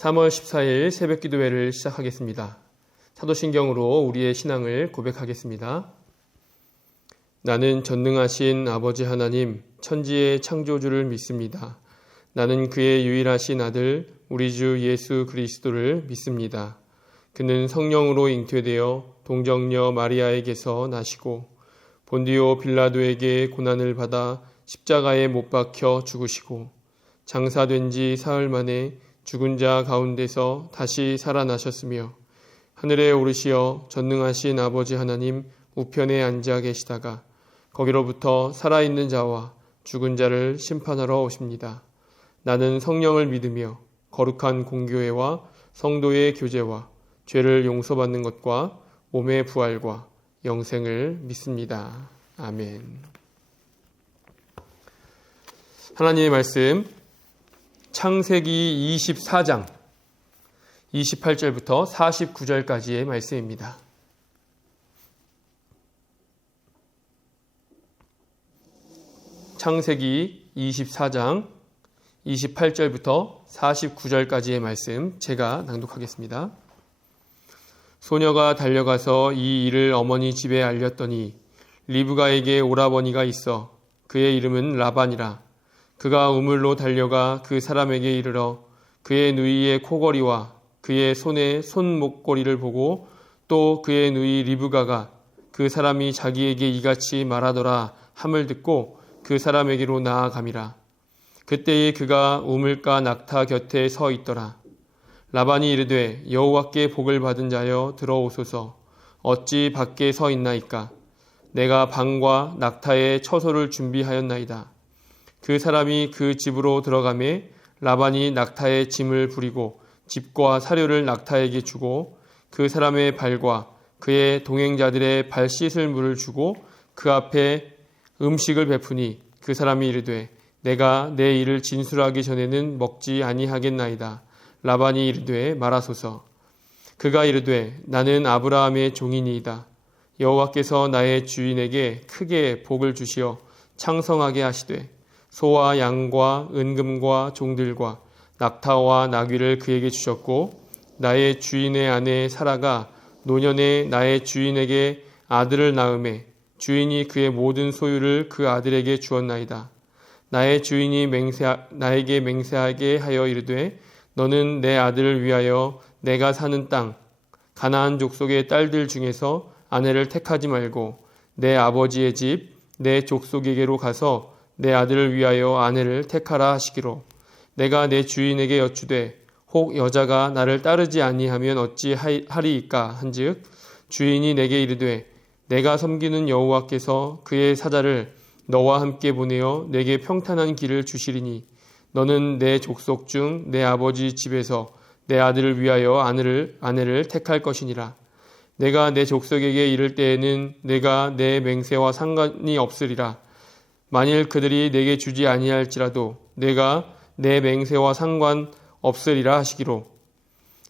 3월 14일 새벽 기도회를 시작하겠습니다. 사도신경으로 우리의 신앙을 고백하겠습니다. 나는 전능하신 아버지 하나님, 천지의 창조주를 믿습니다. 나는 그의 유일하신 아들, 우리 주 예수 그리스도를 믿습니다. 그는 성령으로 잉태되어 동정녀 마리아에게서 나시고 본디오 빌라도에게 고난을 받아 십자가에 못 박혀 죽으시고 장사된 지 사흘 만에 죽은 자 가운데서 다시 살아나셨으며 하늘에 오르시어 전능하신 아버지 하나님 우편에 앉아 계시다가 거기로부터 살아있는 자와 죽은 자를 심판하러 오십니다. 나는 성령을 믿으며 거룩한 공교회와 성도의 교제와 죄를 용서받는 것과 몸의 부활과 영생을 믿습니다. 아멘. 하나님의 말씀 창세기 24장 28절부터 49절까지의 말씀입니다. 창세기 24장 28절부터 49절까지의 말씀 제가 낭독하겠습니다. 소녀가 달려가서 이 일을 어머니 집에 알렸더니 리브가에게 오라버니가 있어 그의 이름은 라반이라. 그가 우물로 달려가 그 사람에게 이르러 그의 누이의 코걸이와 그의 손의 손목걸이를 보고 또 그의 누이 리브가가 그 사람이 자기에게 이같이 말하더라 함을 듣고 그 사람에게로 나아감이라. 그때에 그가 우물가 낙타 곁에 서 있더라. 라반이 이르되 여호와께 복을 받은 자여 들어오소서. 어찌 밖에 서 있나이까. 내가 방과 낙타의 처소를 준비하였나이다. 그 사람이 그 집으로 들어가매 라반이 낙타의 짐을 부리고 집과 사료를 낙타에게 주고 그 사람의 발과 그의 동행자들의 발 씻을 물을 주고 그 앞에 음식을 베푸니 그 사람이 이르되 내가 내 일을 진술하기 전에는 먹지 아니하겠나이다. 라반이 이르되 말하소서. 그가 이르되 나는 아브라함의 종이니이다. 여호와께서 나의 주인에게 크게 복을 주시어 창성하게 하시되 소와 양과 은금과 종들과 낙타와 나귀를 그에게 주셨고 나의 주인의 아내 사라가 노년에 나의 주인에게 아들을 낳음에 주인이 그의 모든 소유를 그 아들에게 주었나이다. 나의 주인이 나에게 맹세하게 하여 이르되 너는 내 아들을 위하여 내가 사는 땅 가나안 족속의 딸들 중에서 아내를 택하지 말고 내 아버지의 집 내 족속에게로 가서 내 아들을 위하여 아내를 택하라 하시기로 내가 내 주인에게 여쭈되 혹 여자가 나를 따르지 아니하면 어찌 하리이까 한즉 주인이 내게 이르되 내가 섬기는 여호와께서 그의 사자를 너와 함께 보내어 내게 평탄한 길을 주시리니 너는 내 족속 중 내 아버지 집에서 내 아들을 위하여 아내를 택할 것이니라. 내가 내 족속에게 이를 때에는 내가 내 맹세와 상관이 없으리라. 만일 그들이 내게 주지 아니할지라도 내가 내 맹세와 상관 없으리라 하시기로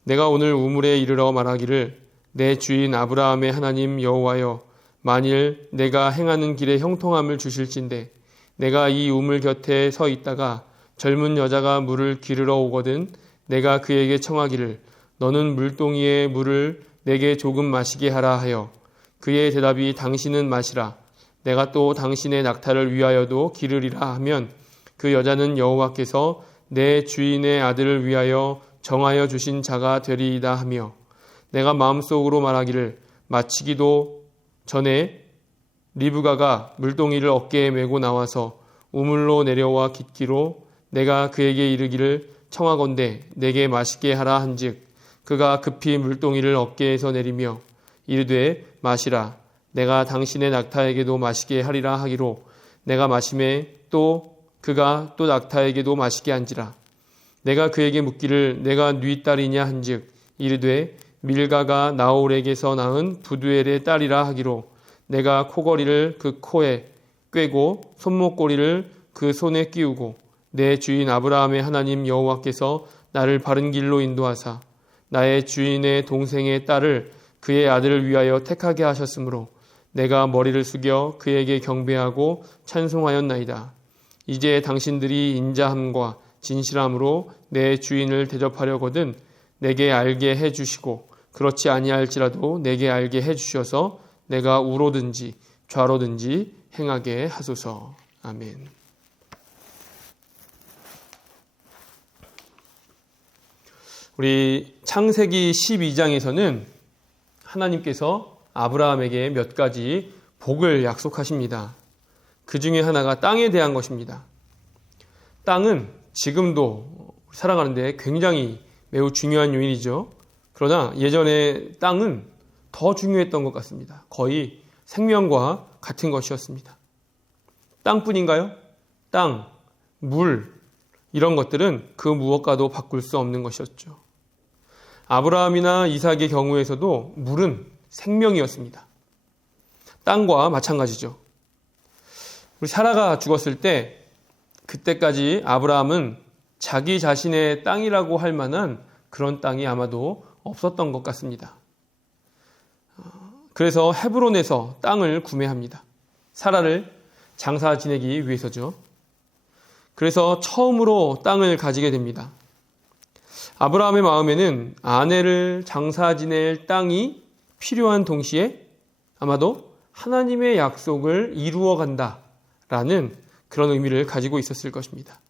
내가 오늘 우물에 이르러 말하기를 내 주인 아브라함의 하나님 여호와여 만일 내가 행하는 길에 형통함을 주실진대 내가 이 우물 곁에 서 있다가 젊은 여자가 물을 기르러 오거든 내가 그에게 청하기를 너는 물동이의 물을 내게 조금 마시게 하라 하여 그의 대답이 당신은 마시라 내가 또 당신의 낙타를 위하여도 기르리라 하면 그 여자는 여호와께서 내 주인의 아들을 위하여 정하여 주신 자가 되리이다 하며 내가 마음속으로 말하기를 마치기도 전에 리브가가 물동이를 어깨에 메고 나와서 우물로 내려와 깃기로 내가 그에게 이르기를 청하건대 내게 마시게 하라 한즉 그가 급히 물동이를 어깨에서 내리며 이르되 마시라 내가 당신의 낙타에게도 마시게 하리라 하기로 내가 마심에 또 그가 또 낙타에게도 마시게 한지라. 내가 그에게 묻기를 내가 네 딸이냐 한즉 이르되 밀가가 나홀에게서 낳은 부두엘의 딸이라 하기로 내가 코걸이를 그 코에 꿰고 손목걸이를 그 손에 끼우고 내 주인 아브라함의 하나님 여호와께서 나를 바른 길로 인도하사 나의 주인의 동생의 딸을 그의 아들을 위하여 택하게 하셨으므로 내가 머리를 숙여 그에게 경배하고 찬송하였나이다. 이제 당신들이 인자함과 진실함으로 내 주인을 대접하려거든 내게 알게 해주시고 그렇지 아니할지라도 내게 알게 해주셔서 내가 우로든지 좌로든지 행하게 하소서. 아멘. 우리 창세기 12장에서는 하나님께서 아브라함에게 몇 가지 복을 약속하십니다. 그 중에 하나가 땅에 대한 것입니다. 땅은 지금도 살아가는데 굉장히 매우 중요한 요인이죠. 그러나 예전에 땅은 더 중요했던 것 같습니다. 거의 생명과 같은 것이었습니다. 땅뿐인가요? 땅, 물, 이런 것들은 그 무엇과도 바꿀 수 없는 것이었죠. 아브라함이나 이삭의 경우에서도 물은 생명이었습니다. 땅과 마찬가지죠. 우리 사라가 죽었을 때 그때까지 아브라함은 자기 자신의 땅이라고 할 만한 그런 땅이 아마도 없었던 것 같습니다. 그래서 헤브론에서 땅을 구매합니다. 사라를 장사 지내기 위해서죠. 그래서 처음으로 땅을 가지게 됩니다. 아브라함의 마음에는 아내를 장사 지낼 땅이 필요한 동시에 아마도 하나님의 약속을 이루어 간다라는 그런 의미를 가지고 있었을 것입니다.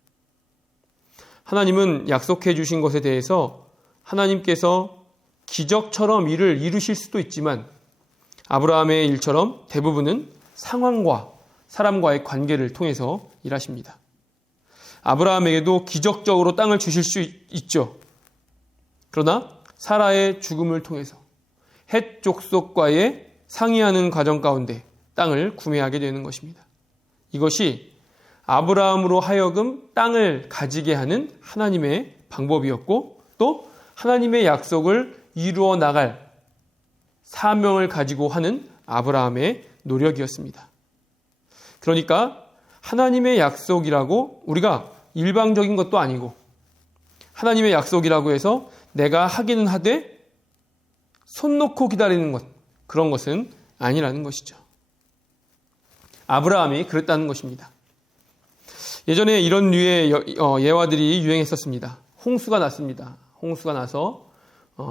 하나님은 약속해 주신 것에 대해서 하나님께서 기적처럼 일을 이루실 수도 있지만 아브라함의 일처럼 대부분은 상황과 사람과의 관계를 통해서 일하십니다. 아브라함에게도 기적적으로 땅을 주실 수 있죠. 그러나 사라의 죽음을 통해서 헷 족속과의 상의하는 과정 가운데 땅을 구매하게 되는 것입니다. 이것이 아브라함으로 하여금 땅을 가지게 하는 하나님의 방법이었고 또 하나님의 약속을 이루어 나갈 사명을 가지고 하는 아브라함의 노력이었습니다. 그러니까 하나님의 약속이라고 우리가 일방적인 것도 아니고 하나님의 약속이라고 해서 내가 하기는 하되 손 놓고 기다리는 것, 그런 것은 아니라는 것이죠. 아브라함이 그랬다는 것입니다. 예전에 이런 류의 예화들이 유행했었습니다. 홍수가 났습니다. 홍수가 나서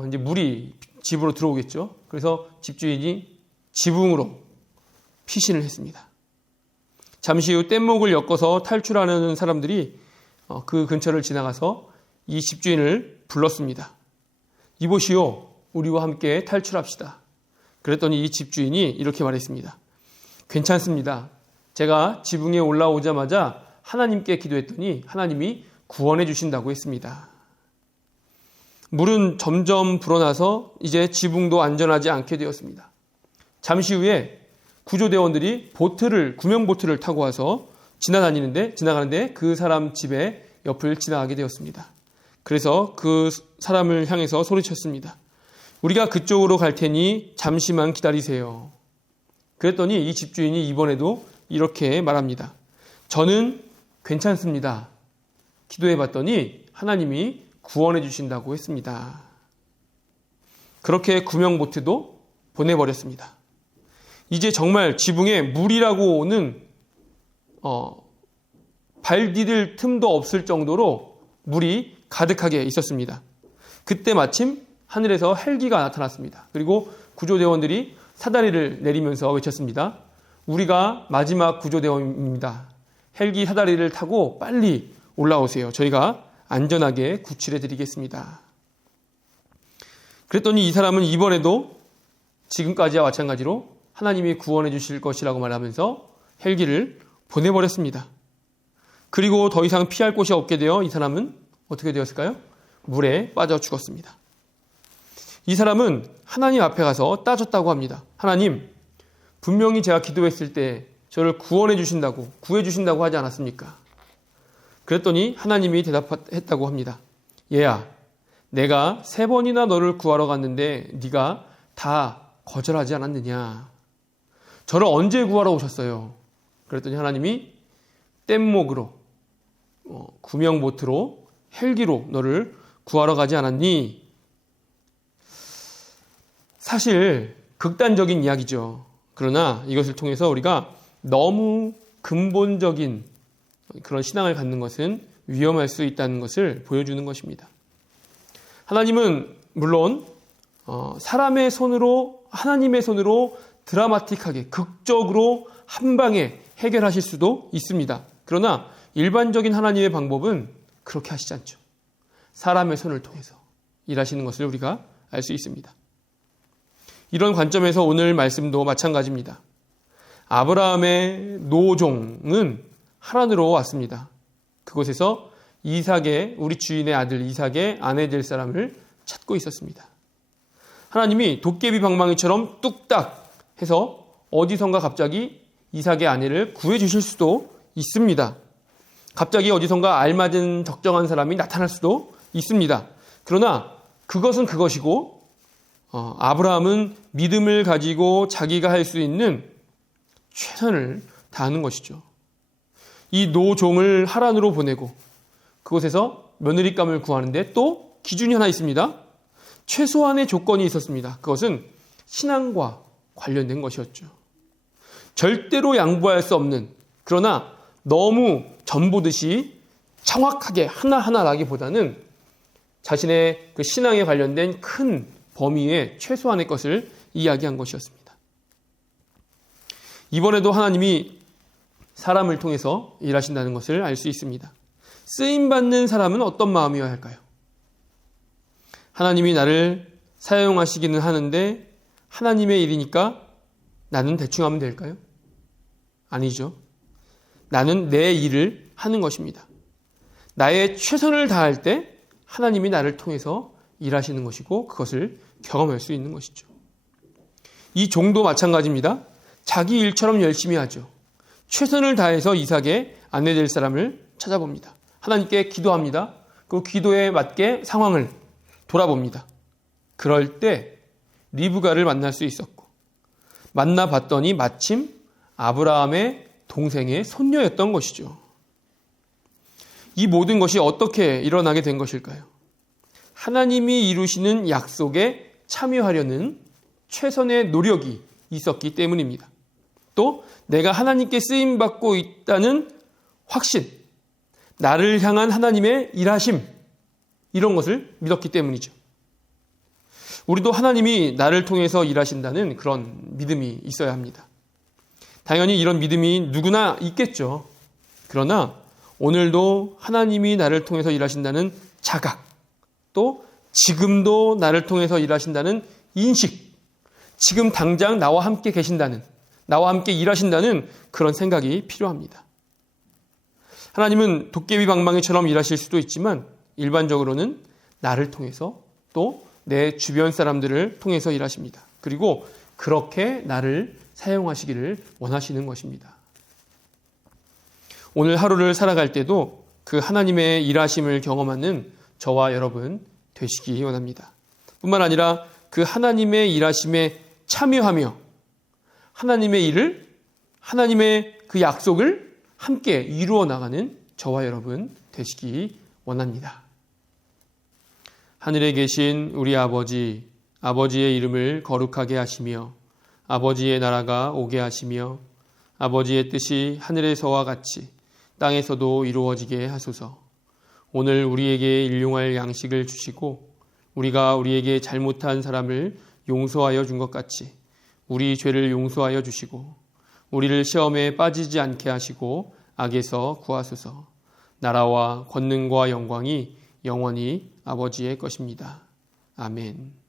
이제 물이 집으로 들어오겠죠. 그래서 집주인이 지붕으로 피신을 했습니다. 잠시 후 뗏목을 엮어서 탈출하려는 사람들이 그 근처를 지나가서 이 집주인을 불렀습니다. 이보시오, 우리와 함께 탈출합시다. 그랬더니 이 집주인이 이렇게 말했습니다. 괜찮습니다. 제가 지붕에 올라오자마자 하나님께 기도했더니 하나님이 구원해 주신다고 했습니다. 물은 점점 불어나서 이제 지붕도 안전하지 않게 되었습니다. 잠시 후에 구조대원들이 구명보트를 타고 와서 지나가는데 그 사람 집의 옆을 지나가게 되었습니다. 그래서 그 사람을 향해서 소리쳤습니다. 우리가 그쪽으로 갈 테니 잠시만 기다리세요. 그랬더니 이 집주인이 이번에도 이렇게 말합니다. 저는 괜찮습니다. 기도해 봤더니 하나님이 구원해 주신다고 했습니다. 그렇게 구명보트도 보내버렸습니다. 이제 정말 지붕에 물이라고는 발 디딜 틈도 없을 정도로 물이 가득하게 있었습니다. 그때 마침 하늘에서 헬기가 나타났습니다. 그리고 구조대원들이 사다리를 내리면서 외쳤습니다. 우리가 마지막 구조대원입니다. 헬기 사다리를 타고 빨리 올라오세요. 저희가 안전하게 구출해 드리겠습니다. 그랬더니 이 사람은 이번에도 지금까지와 마찬가지로 하나님이 구원해 주실 것이라고 말하면서 헬기를 보내버렸습니다. 그리고 더 이상 피할 곳이 없게 되어 이 사람은 어떻게 되었을까요? 물에 빠져 죽었습니다. 이 사람은 하나님 앞에 가서 따졌다고 합니다. 하나님, 분명히 제가 기도했을 때 저를 구원해 주신다고, 구해 주신다고 하지 않았습니까? 그랬더니 하나님이 대답했다고 합니다. 얘야, 내가 3번이나 너를 구하러 갔는데 네가 다 거절하지 않았느냐? 저를 언제 구하러 오셨어요? 그랬더니 하나님이 뗏목으로, 구명보트로, 헬기로 너를 구하러 가지 않았니? 사실 극단적인 이야기죠. 그러나 이것을 통해서 우리가 너무 근본적인 그런 신앙을 갖는 것은 위험할 수 있다는 것을 보여주는 것입니다. 하나님은 물론 사람의 손으로, 하나님의 손으로 드라마틱하게, 극적으로 한 방에 해결하실 수도 있습니다. 그러나 일반적인 하나님의 방법은 그렇게 하시지 않죠. 사람의 손을 통해서 일하시는 것을 우리가 알 수 있습니다. 이런 관점에서 오늘 말씀도 마찬가지입니다. 아브라함의 노종은 하란으로 왔습니다. 그곳에서 이삭의, 우리 주인의 아들 이삭의 아내 될 사람을 찾고 있었습니다. 하나님이 도깨비 방망이처럼 뚝딱 해서 어디선가 갑자기 이삭의 아내를 구해주실 수도 있습니다. 갑자기 어디선가 알맞은 적정한 사람이 나타날 수도 있습니다. 그러나 그것은 그것이고 아브라함은 믿음을 가지고 자기가 할 수 있는 최선을 다하는 것이죠. 이 노종을 하란으로 보내고 그곳에서 며느리감을 구하는데 또 기준이 하나 있습니다. 최소한의 조건이 있었습니다. 그것은 신앙과 관련된 것이었죠. 절대로 양보할 수 없는, 그러나 너무 전보듯이 정확하게 하나하나라기보다는 자신의 그 신앙에 관련된 큰 범위의 최소한의 것을 이야기한 것이었습니다. 이번에도 하나님이 사람을 통해서 일하신다는 것을 알 수 있습니다. 쓰임받는 사람은 어떤 마음이어야 할까요? 하나님이 나를 사용하시기는 하는데 하나님의 일이니까 나는 대충 하면 될까요? 아니죠. 나는 내 일을 하는 것입니다. 나의 최선을 다할 때 하나님이 나를 통해서 일하시는 것이고 그것을 경험할 수 있는 것이죠. 이 종도 마찬가지입니다. 자기 일처럼 열심히 하죠. 최선을 다해서 이삭의 아내 될 사람을 찾아봅니다. 하나님께 기도합니다. 그리고 기도에 맞게 상황을 돌아봅니다. 그럴 때 리브가를 만날 수 있었고 만나봤더니 마침 아브라함의 동생의 손녀였던 것이죠. 이 모든 것이 어떻게 일어나게 된 것일까요? 하나님이 이루시는 약속에 참여하려는 최선의 노력이 있었기 때문입니다. 또 내가 하나님께 쓰임받고 있다는 확신, 나를 향한 하나님의 일하심, 이런 것을 믿었기 때문이죠. 우리도 하나님이 나를 통해서 일하신다는 그런 믿음이 있어야 합니다. 당연히 이런 믿음이 누구나 있겠죠. 그러나 오늘도 하나님이 나를 통해서 일하신다는 자각, 또 지금도 나를 통해서 일하신다는 인식, 지금 당장 나와 함께 계신다는, 나와 함께 일하신다는 그런 생각이 필요합니다. 하나님은 도깨비 방망이처럼 일하실 수도 있지만 일반적으로는 나를 통해서 또 내 주변 사람들을 통해서 일하십니다. 그리고 그렇게 나를 사용하시기를 원하시는 것입니다. 오늘 하루를 살아갈 때도 그 하나님의 일하심을 경험하는 저와 여러분 되시기 원합니다. 뿐만 아니라 그 하나님의 일하심에 참여하며 하나님의 일을, 하나님의 그 약속을 함께 이루어 나가는 저와 여러분 되시기 원합니다. 하늘에 계신 우리 아버지, 아버지의 이름을 거룩하게 하시며 아버지의 나라가 오게 하시며 아버지의 뜻이 하늘에서와 같이 땅에서도 이루어지게 하소서. 오늘 우리에게 일용할 양식을 주시고 우리가 우리에게 잘못한 사람을 용서하여 준 것 같이 우리 죄를 용서하여 주시고 우리를 시험에 빠지지 않게 하시고 악에서 구하소서. 나라와 권능과 영광이 영원히 아버지의 것입니다. 아멘.